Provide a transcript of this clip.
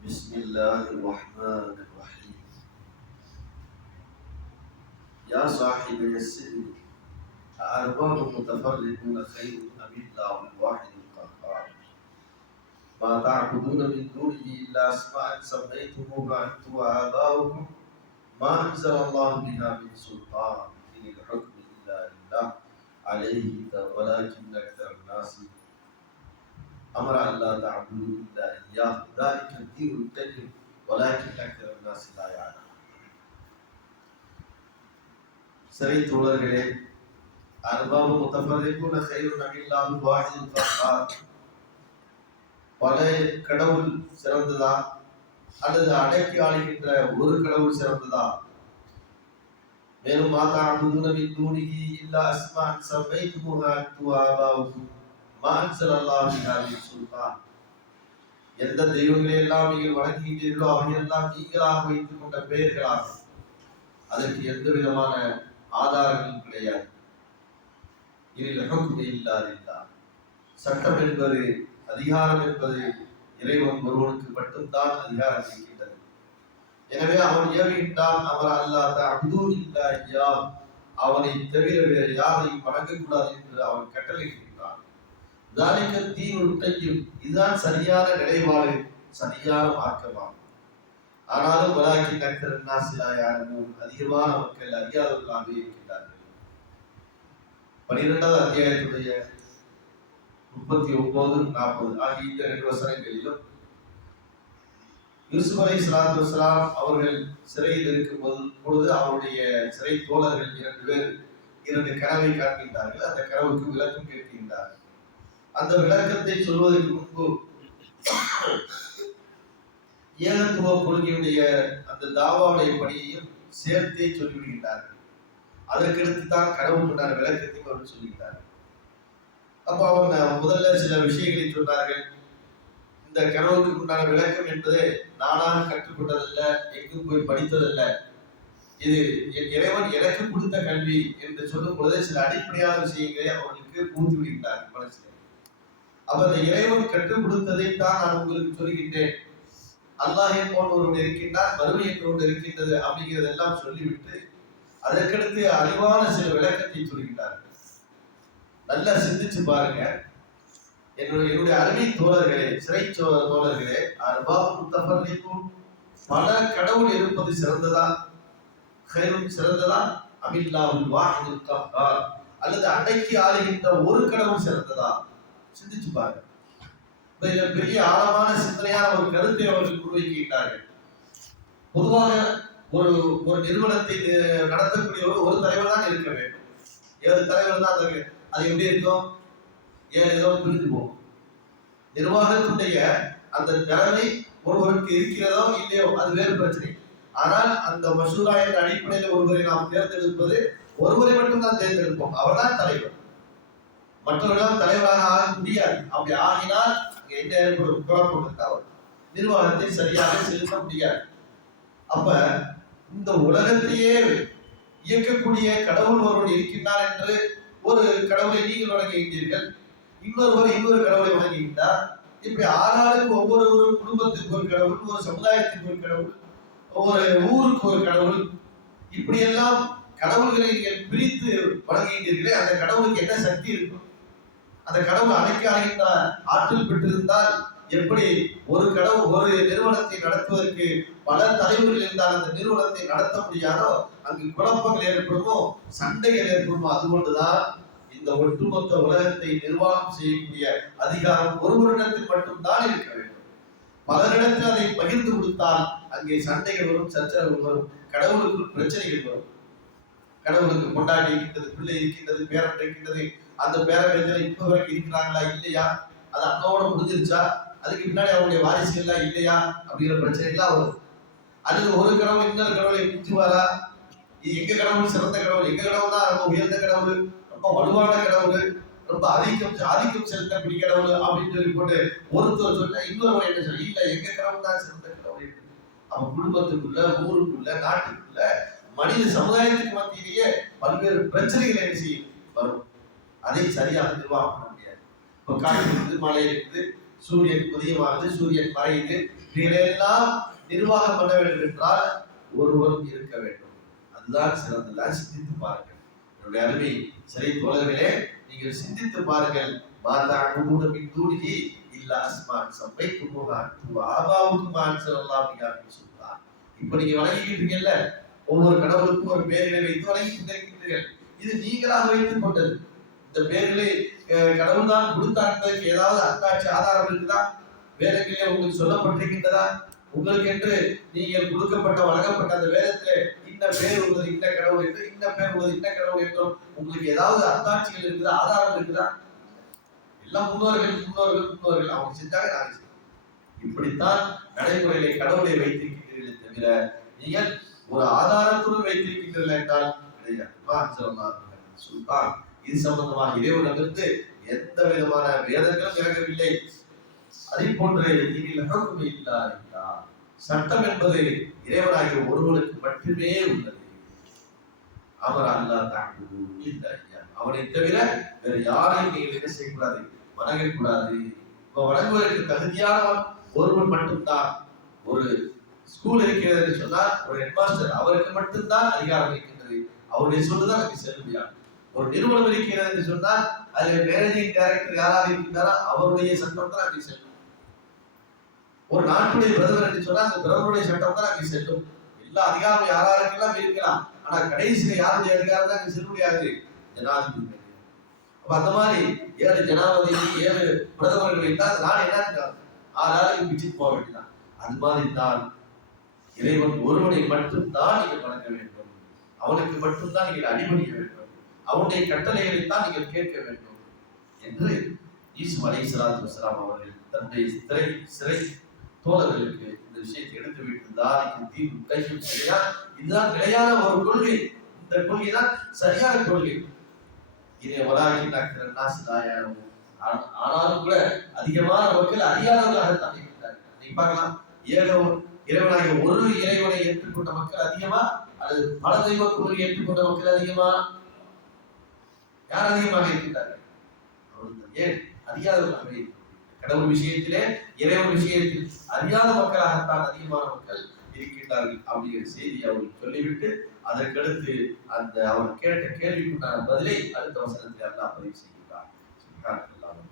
بسم الله الرحمن الرحيم. يا صاحب السر أأرباب متفرقون خير أم الله الواحد القهار؟ ما تعبدون من دونه إلا أسماء سميتموها أنتم وآباؤكم ما أنزل الله بها من سلطان إن الحكم إلا لله. عليه ولكن أكثر الناس. أمر أن لا تعبدوا إلا إياه ذلك الدين القيم ولكن أكثر الناس لا يعلمون சிறை தோழர்களே அர்பாபு முத்தஃபரிகுன கைரு நபில்லாஹு வாஹிதுல் கஹ்ஹார் பல கடவுள் சிறந்ததா அல்லது அடக்கி ஆளுகின்ற ஒரு கடவுள் சிறந்ததா மேலும் மாதா அபுதுன மின் தூணிகி இல்லா அஸ்மான் சம்மைத்துமுஹா அன்து ஆபாவுக்கும் மான்சல் அல்லாஹ் சுல்தான் எந்த தெய்வங்களை எல்லாம் நீங்கள் வணங்குகின்றீர்களோ அவையெல்லாம் நீங்களாக வைத்துக் கொண்ட பெயர்களாகும் அதற்கு எந்த விதமான ஆதாரங்களும் கிடையாது. இதில் ஹுக்ம் இல்லாதில்லா சட்டம் என்பது அதிகாரம் என்பது இறைவன் ஒருவனுக்கு மட்டும்தான் அதிகாரம் இருக்கின்றது எனவே அவன் ஏவுகின்றான் அவர் அல்லாத அப்தூர் இல்லா ஐயா அவனை தவிர வேறு யாரையும் வணங்கக்கூடாது என்று அவன் கட்டளையிடுகின்றான் தானிக்க தீனுள் கையும் இதுதான் சரியான நிலைப்பாடு. சரியான மார்க்கமாகும். ஆனாலும் வலாக்கி நக்கர் நாசிலா யாரும் அதிகமான மக்கள் அறியாதவர்களாக இருக்கின்றார்கள். பனிரெண்டாவது அத்தியாயத்துடைய முப்பத்தி ஒன்பது நாற்பது ஆகிய இந்த ரெண்டு வசனங்களிலும் யூசுப் அலி சலாத்து அவர்கள் சிறையில் இருக்கும் போது பொழுது அவருடைய சிறை தோழர்கள் இரண்டு பேர் இரண்டு கனவை காண்கின்றார்கள். அந்த கனவுக்கு விளக்கம் கேட்கின்றார்கள். அந்த விளக்கத்தை சொல்வதற்கு முன்பு ஏகத்துவ கொள்கையுடைய அந்த தாவாவுடைய பணியையும் சேர்த்தே சொல்லிவிடுகின்றார்கள். அதற்கடுத்து தான் கடவுளுக்குண்டான விளக்கத்தையும் அவர் சொல்லிவிட்டார்கள் அப்போ அவங்க முதல்ல சில விஷயங்களை சொன்னார்கள். இந்த கனவுக்கு உண்டான விளக்கம் என்பது நானாக கற்றுக்கொண்டதல்ல எங்கும் போய் படித்ததல்ல. இது என் இறைவன் எனக்கு கொடுத்த கல்வி என்று சொல்லும் பொழுது சில அடிப்படையான விஷயங்களை அவர்களுக்கு பூந்து விடுகின்றார்கள் மனசில். அவர் இறைவன் கற்றுக் கொடுத்ததை தான் நான் உங்களுக்கு சொல்கின்றேன் அல்லாஹே போன்ற ஒருவன் இருக்கின்றார் வறுமை என்று இருக்கின்றது அப்படிங்கிறதெல்லாம் சொல்லிவிட்டு அதற்கடுத்து அறிவான சில விளக்கத்தை சொல்கின்றார்கள் நல்லா சிந்திச்சு பாருங்க. என்னுடைய என்னுடைய அருமை தோழர்களே சிறை தோழர்களே அர்பாப் முத்தஃபர்லிக்கும் பல கடவுள் இருப்பது சிறந்ததா? கைரும் சிறந்ததா? அமில்லாவுல் வாஹிதுல் அல்லது அடக்கி ஆளுகின்ற ஒரு கடவுள் சிறந்ததா? சிந்திச்சு பாருங்க இதுல பெரிய ஆழமான சிந்தனையான ஒரு கருத்தை அவர்கள் முன்வைக்கின்றார்கள். பொதுவாக ஒரு ஒரு நிறுவனத்தை நடத்தக்கூடிய ஒரு தலைவர் தான் இருக்க வேண்டும். ஏழு தலைவர் தான் அது அது எப்படி இருக்கும்? ஏழு ஏதோ பிரிஞ்சு போகும். நிர்வாகத்துடைய அந்த திறமை ஒருவருக்கு இருக்கிறதோ இல்லையோ அது வேறு பிரச்சனை. ஆனால் அந்த மசூரா என்ற அடிப்படையில் ஒருவரை நாம் தேர்ந்தெடுப்பது ஒருவரை மட்டும் தான் தேர்ந்தெடுப்போம் அவர்தான் தலைவர். மற்றவர்களால் தலைவராக ஆக முடியாது. அப்படி ஆகினால் அங்கே என்ன ஏற்படும்? குழப்பம் இருக்காது நிர்வாகத்தை சரியாக செலுத்த முடியாது. அப்ப இந்த உலகத்தையே இயக்கக்கூடிய கடவுள் ஒருவன் இருக்கின்றார் என்று ஒரு கடவுளை நீங்கள் வழங்குகின்றீர்கள் இன்னொருவர் இன்னொரு கடவுளை வழங்குகின்றார் இப்படி ஆளாளுக்கு ஒவ்வொரு ஒரு குடும்பத்துக்கு ஒரு கடவுள் ஒரு சமுதாயத்துக்கு ஒரு கடவுள் ஒவ்வொரு ஊருக்கு ஒரு கடவுள் இப்படியெல்லாம் கடவுள்களை நீங்கள் பிரித்து வழங்குகின்றீர்களே அந்த கடவுளுக்கு என்ன சக்தி இருக்கும்? அந்த கடவுள் அழைக்க அழைக்க ஆற்றல் பெற்றிருந்தால் எப்படி ஒரு கடவுள் ஒரு நிறுவனத்தை நடத்துவதற்கு பல தலைவர்கள் இருந்தால் அந்த நிறுவனத்தை நடத்த முடியாதோ அங்கு குழப்பங்கள் ஏற்படுமோ சண்டைகள் ஏற்படுமோ அதுபோன்றுதான் இந்த ஒட்டுமொத்த உலகத்தை நிர்வாகம் செய்யக்கூடிய அதிகாரம் ஒருவரிடத்தில் மட்டும்தான் இருக்க வேண்டும். பலரிடத்தில் அதை பகிர்ந்து கொடுத்தால் அங்கே சண்டைகள் வரும் சச்சரவுகள் வரும் கடவுளுக்குள் பிரச்சனைகள் வரும். கடவுளுக்கு கொண்டாடி இருக்கின்றது பிள்ளை இருக்கின்றது பேரன் இருக்கின்றது அந்த பேரவைகள் இப்ப வரைக்கும் இருக்கிறாங்களா இல்லையா? அது அண்ணோட முடிஞ்சிருச்சா? அதுக்கு பின்னாடி அவருடைய வாரிசு எல்லாம் இல்லையா? அப்படிங்கிற பிரச்சனைகள்லாம் வரும் அதுக்கு ஒரு கடவுள் இன்னொரு கடவுளை மிஞ்சுவாரா இது எங்க கடவுள்? சிறந்த கடவுள். எங்க கடவுள் தான் ரொம்ப உயர்ந்த கடவுள் ரொம்ப வலுவான கடவுள் ரொம்ப ஆதிக்கம் ஆதிக்கம் செலுத்த கடவுள் அப்படின்னு சொல்லி போட்டு ஒருத்தர் சொன்னா இன்னொரு என்ன சொல்ல இல்ல எங்க கடவுள் தான் சிறந்த கடவுள் அவன் குடும்பத்துக்குள்ள ஊருக்குள்ள நாட்டுக்குள்ள மனித சமுதாயத்துக்கு மத்தியிலேயே பல்வேறு பிரச்சனைகள் என்ன செய்யும்? வரும். அதை சரியாக நிர்வாகம் பண்ண முடியாது. இப்போ காற்று இருக்குது மழை இருக்குது சூரியன் உதயமாகுது சூரியன் மறையுது. இவைகளெல்லாம் நிர்வாகம் பண்ண வேண்டும் என்றால் ஒருவரும் இருக்க வேண்டும். அதுதான் சிறந்ததான் சிந்தித்து பாருங்கள். என்னுடைய அருமை சரி தோழர்களே நீங்கள் சிந்தித்து பாருங்கள். மாதா குமுதமின் தூணிகி இல்ல அஸ்மான் சம்பை குமுகான். ஆபாவுக்கு மான் சொல்லலாம் அப்படின்னு சொல்றார் இப்ப நீங்க வணங்கிட்டு இருக்கீங்கல்ல ஒவ்வொரு கடவுளுக்கும் ஒரு பேர்களை வைத்து வணங்கி கொண்டிருக்கின்றீர்கள் இது நீங்களாக வைத்துக் கொண்டது. இந்த பேர்களை கடவுள் தான் கொடுத்தாங்க ஏதாவது அத்தாட்சி ஆதாரம் இருக்குதா? வேதங்களே உங்களுக்கு சொல்லப்பட்டிருக்கின்றதா? உங்களுக்கு என்று நீங்கள் கொடுக்கப்பட்ட வழங்கப்பட்ட அந்த வேதத்திலே இந்த பேர் உள்ளது இந்த கடவுள் என்று இந்த பேர் உள்ளது இந்த கடவுள் என்றும் உங்களுக்கு ஏதாவது அத்தாட்சிகள் இருக்குதா ஆதாரம் இருக்குதா? எல்லாம் முன்னோர்கள் முன்னோர்கள் முன்னோர்கள். அவங்க செஞ்சாங்க நாங்கள் செய்வோம். இப்படித்தான் நடைமுறையிலே கடவுளை வைத்திருக்கிறீர்கள் தவிர நீங்கள் ஒரு ஆதாரத்துடன் வைத்திருக்கின்றீர்கள் என்றால் கிடையாது சுல்தான் இது சம்பந்தமாக இறைவனிடமிருந்து எந்த விதமான வேதங்களும் இறங்கவில்லை அதை போன்று இதில் சட்டம் என்பது இறைவனாகிய ஒருவனுக்கு மட்டுமே உள்ளது. அவர் அல்லா தாக்குது அவனை தவிர வேற யாரையும் நீங்கள் என்ன செய்யக்கூடாது? வணங்கக்கூடாது. இப்ப வணங்குவதற்கு தகுதியான ஒருவன் மட்டும்தான். ஒரு ஸ்கூல் இருக்கிறது என்று சொன்னால் ஒரு ஹெட்மாஸ்டர் அவருக்கு மட்டும்தான் அதிகாரம் இருக்கின்றது. அவருடைய சொல்லுதான் நமக்கு செல்லுபடியாகும். ஒரு நிறுவனம் இருக்கிறது என்று சொன்னால் அதில் மேனேஜிங் டைரக்டர் யாராக இருக்கின்றாரோ அவருடைய சட்டம் தான் அங்கே செல்லும். ஒரு நாட்டுடைய பிரதமர் என்று சொன்னால் அந்த பிரதமருடைய சட்டம் தான் அங்கே செல்லும். எல்லா அதிகாரம் யாராருக்கெல்லாம் இருக்கலாம். ஆனா கடைசியில யாருடைய அதிகாரம் தான் அங்கே செல்லுபடியாகுது ஜனாதிபதி. அப்ப அந்த மாதிரி ஏழு ஜனாதிபதி ஏழு பிரதமர்கள் இருந்தால் நான் என்ன ஆறு ஆளுக்கு பிச்சுட்டு போக வேண்டியதான் அது மாதிரி தான் இறைவன் ஒருவனை மட்டும்தான் நீங்கள் வணங்க வேண்டும். அவனுக்கு மட்டும்தான் நீங்கள் அடிபணிய வேண்டும். அவருடைய கட்டளைகளை தான் நீங்கள் கேட்க வேண்டும் என்று ஈசு அலை சலாத்து வசலாம் அவர்கள் தன்னுடைய சிறை சிறை தோழர்களுக்கு இந்த விஷயத்தை எடுத்து விட்டு இந்த தீர்வு கையும் சரியா இதுதான் நிலையான ஒரு கொள்கை. இந்த கொள்கை தான் சரியான கொள்கை. இதை வராகி டாக்டர் நாசிதாயாரும் ஆனாலும் கூட அதிகமான மக்கள் அறியாதவர்களாகத்தான் இருக்கிறார்கள். நீங்க பார்க்கலாம். ஏக இறைவனாகிய ஒரு இறைவனை ஏற்றுக்கொண்ட மக்கள் அதிகமா அல்லது பல தெய்வ கொள்கை ஏற்றுக்கொண்ட மக்கள் அதிகமா யார் அதிகமாக இருக்கிறார்கள் அவர்கள் ஏன் அறியாதவர்களாக இருக்கிறார்கள். கடவுள் விஷயத்திலே இறைவன் விஷயத்தில் அறியாத மக்களாகத்தான் அதிகமான மக்கள் இருக்கின்றார்கள் அப்படிங்கிற செய்தி அவர்கள் சொல்லிவிட்டு அதற்கடுத்து அந்த அவர் கேட்ட கேள்விக்குண்டான பதிலை அடுத்த வசனத்தில் அல்லாஹ் பதிவு செய்கிறார்